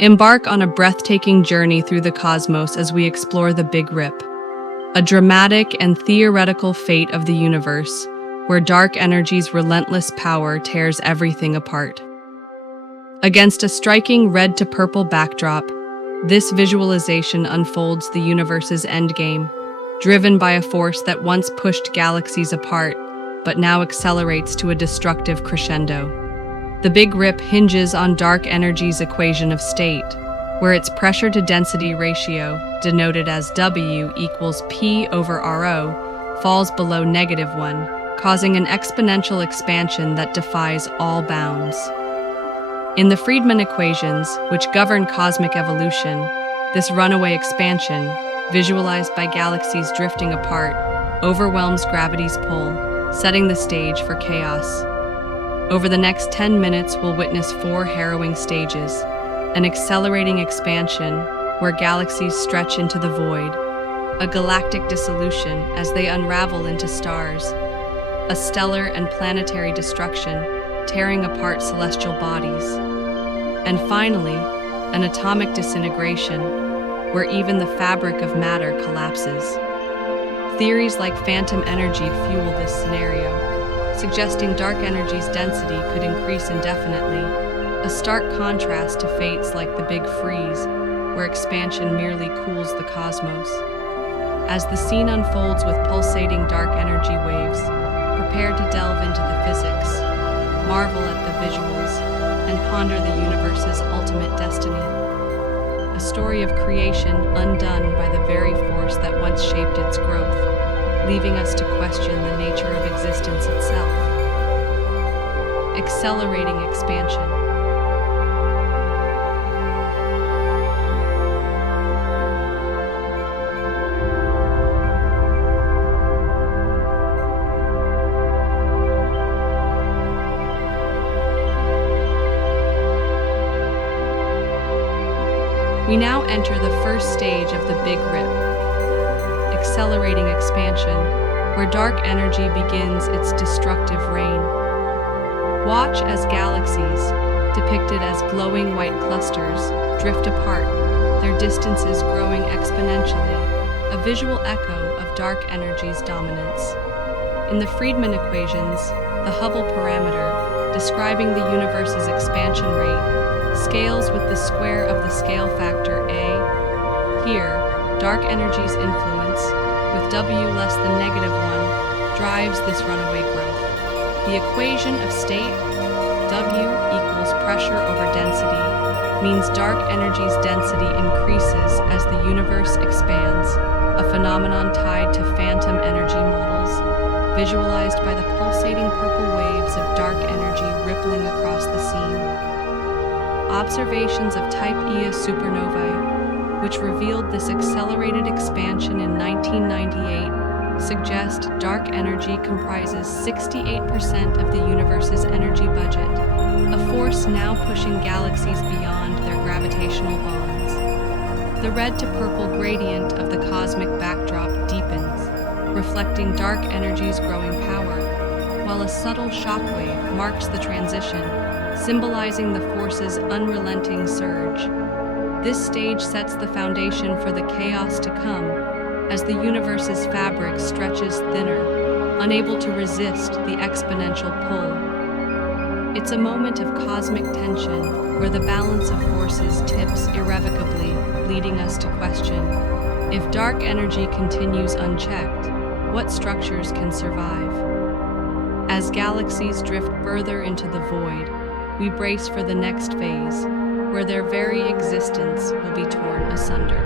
Embark on a breathtaking journey through the cosmos as we explore the Big Rip, a dramatic and theoretical fate of the universe, where dark energy's relentless power tears everything apart. Against a striking red to purple backdrop, this visualization unfolds the universe's endgame, driven by a force that once pushed galaxies apart, but now accelerates to a destructive crescendo. The Big Rip hinges on dark energy's equation of state, where its pressure-to-density ratio, denoted as W equals P over RO, falls below -1, causing an exponential expansion that defies all bounds. In the Friedmann equations, which govern cosmic evolution, this runaway expansion, visualized by galaxies drifting apart, overwhelms gravity's pull, setting the stage for chaos. Over the next 10 minutes, we'll witness 4 harrowing stages: an accelerating expansion, where galaxies stretch into the void, a galactic dissolution as they unravel into stars, a stellar and planetary destruction, tearing apart celestial bodies, and finally, an atomic disintegration, where even the fabric of matter collapses. Theories like phantom energy fuel this scenario, suggesting dark energy's density could increase indefinitely, a stark contrast to fates like the Big Freeze, where expansion merely cools the cosmos. As the scene unfolds with pulsating dark energy waves, prepare to delve into the physics, marvel at the visuals, and ponder the universe's ultimate destiny. A story of creation undone by the very force that once shaped its growth, leaving us to question the nature of existence itself. Accelerating expansion. We now enter the first stage of the Big Rip, accelerating expansion, where dark energy begins its destructive reign. Watch as galaxies, depicted as glowing white clusters, drift apart, their distances growing exponentially, a visual echo of dark energy's dominance. In the Friedmann equations, the Hubble parameter, describing the universe's expansion rate, scales with the square of the scale factor A. Here, dark energy's influence, with W less than -1, drives this runaway growth. The equation of state, W equals pressure over density, means dark energy's density increases as the universe expands, a phenomenon tied to phantom energy models, visualized by the pulsating purple waves of dark energy rippling across the scene. Observations of Type Ia supernovae, which revealed this accelerated expansion in 1998, suggest dark energy comprises 68% of the universe's energy budget, a force now pushing galaxies beyond their gravitational bonds. The red to purple gradient of the cosmic backdrop deepens, reflecting dark energy's growing power, while a subtle shockwave marks the transition, symbolizing the force's unrelenting surge. This stage sets the foundation for the chaos to come, as the universe's fabric stretches thinner, unable to resist the exponential pull. It's a moment of cosmic tension, where the balance of forces tips irrevocably, leading us to question, if dark energy continues unchecked, what structures can survive? As galaxies drift further into the void, we brace for the next phase, where their very existence will be torn asunder.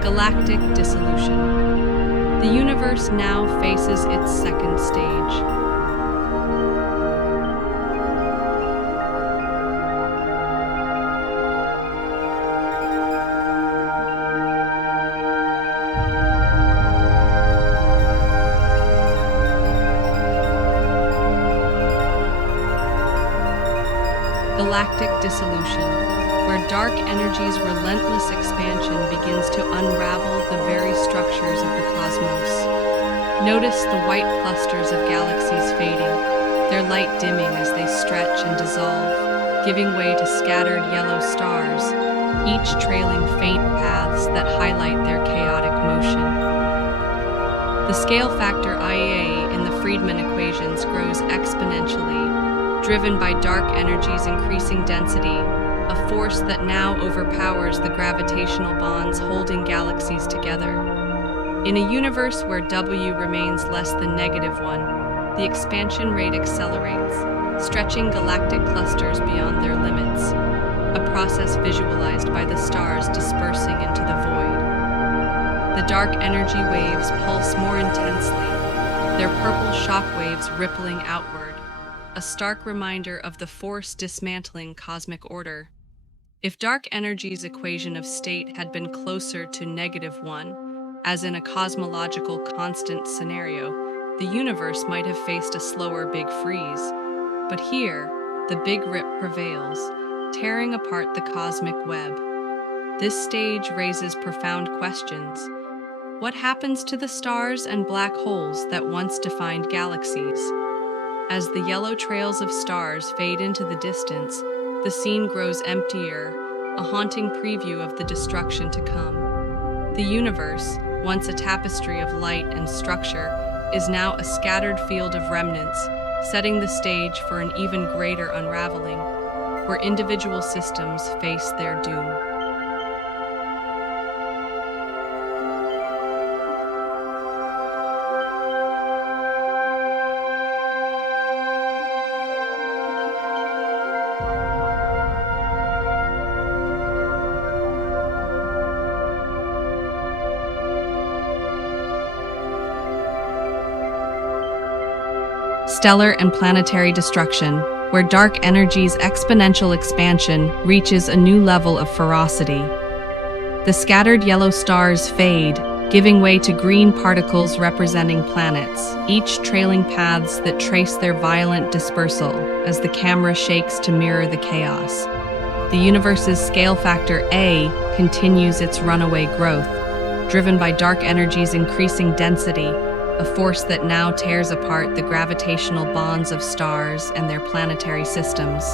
Galactic dissolution. The universe now faces its second stage. Galactic dissolution, where dark energy's relentless expansion begins to unravel the very structures of the cosmos. Notice the white clusters of galaxies fading, their light dimming as they stretch and dissolve, giving way to scattered yellow stars, each trailing faint paths that highlight their chaotic motion. The scale factor IA in the Friedmann equations grows exponentially, driven by dark energy's increasing density, a force that now overpowers the gravitational bonds holding galaxies together. In a universe where W remains less than -1, the expansion rate accelerates, stretching galactic clusters beyond their limits, a process visualized by the stars dispersing into the void. The dark energy waves pulse more intensely, their purple shock waves rippling outward, a stark reminder of the force dismantling cosmic order. If dark energy's equation of state had been closer to -1, as in a cosmological constant scenario, the universe might have faced a slower Big Freeze. But here, the Big Rip prevails, tearing apart the cosmic web. This stage raises profound questions. What happens to the stars and black holes that once defined galaxies? As the yellow trails of stars fade into the distance, the scene grows emptier, a haunting preview of the destruction to come. The universe, once a tapestry of light and structure, is now a scattered field of remnants, setting the stage for an even greater unraveling, where individual systems face their doom. Stellar and planetary destruction, where dark energy's exponential expansion reaches a new level of ferocity. The scattered yellow stars fade, giving way to green particles representing planets, each trailing paths that trace their violent dispersal as the camera shakes to mirror the chaos. The universe's scale factor A continues its runaway growth, driven by dark energy's increasing density, a force that now tears apart the gravitational bonds of stars and their planetary systems.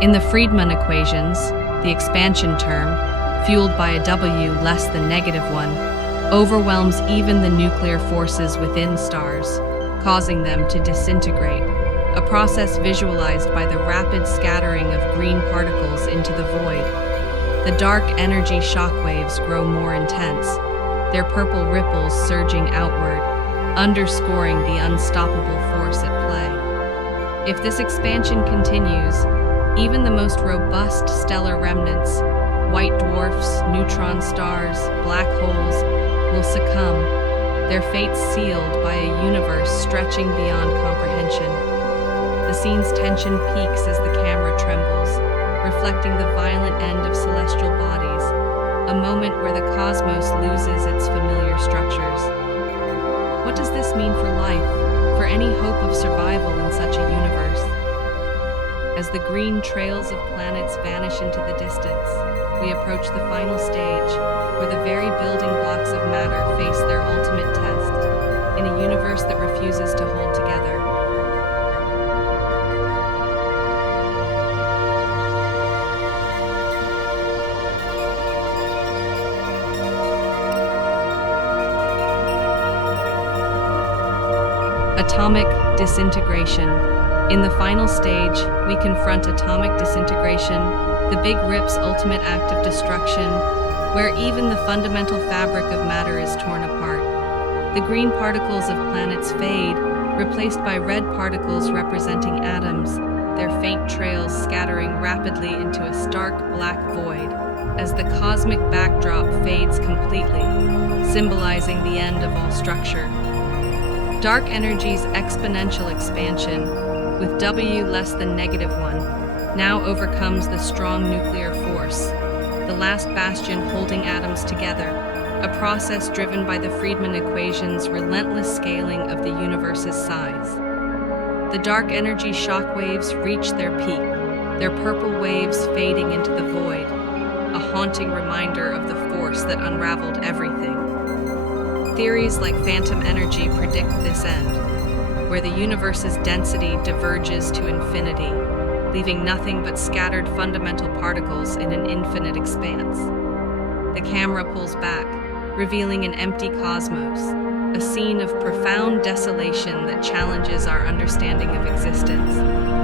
In the Friedmann equations, the expansion term, fueled by a W less than -1, overwhelms even the nuclear forces within stars, causing them to disintegrate, a process visualized by the rapid scattering of green particles into the void. The dark energy shockwaves grow more intense, their purple ripples surging outward, underscoring the unstoppable force at play. If this expansion continues, even the most robust stellar remnants, white dwarfs, neutron stars, black holes, will succumb, their fates sealed by a universe stretching beyond comprehension. The scene's tension peaks as the camera trembles, reflecting the violent end of celestial bodies, a moment where the cosmos loses its familiar structures. What does this mean for life, for any hope of survival in such a universe? As the green trails of planets vanish into the distance, we approach the final stage, where the very building blocks of matter face their ultimate test, in a universe that refuses to hold together. Atomic disintegration. In the final stage, we confront atomic disintegration, the Big Rip's ultimate act of destruction, where even the fundamental fabric of matter is torn apart. The green particles of planets fade, replaced by red particles representing atoms, their faint trails scattering rapidly into a stark black void, as the cosmic backdrop fades completely, symbolizing the end of all structure. Dark energy's exponential expansion, with W less than -1, now overcomes the strong nuclear force, the last bastion holding atoms together, a process driven by the Friedmann equations' relentless scaling of the universe's size. The dark energy shockwaves reach their peak, their purple waves fading into the void, a haunting reminder of the force that unraveled everything. Theories like phantom energy predict this end, where the universe's density diverges to infinity, leaving nothing but scattered fundamental particles in an infinite expanse. The camera pulls back, revealing an empty cosmos, a scene of profound desolation that challenges our understanding of existence.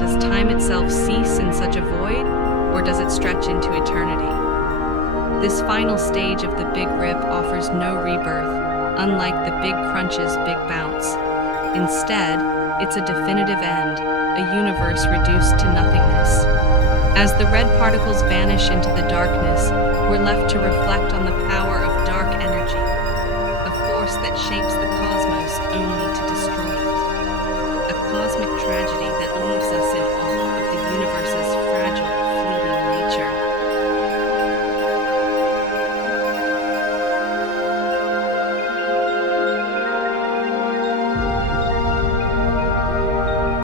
Does time itself cease in such a void, or does it stretch into eternity? This final stage of the Big Rip offers no rebirth, unlike the Big Crunch's Big Bounce. Instead, it's a definitive end, a universe reduced to nothingness. As the red particles vanish into the darkness, we're left to reflect on the power of dark energy, a force that shapes the cosmos only to destroy it. A cosmic tragedy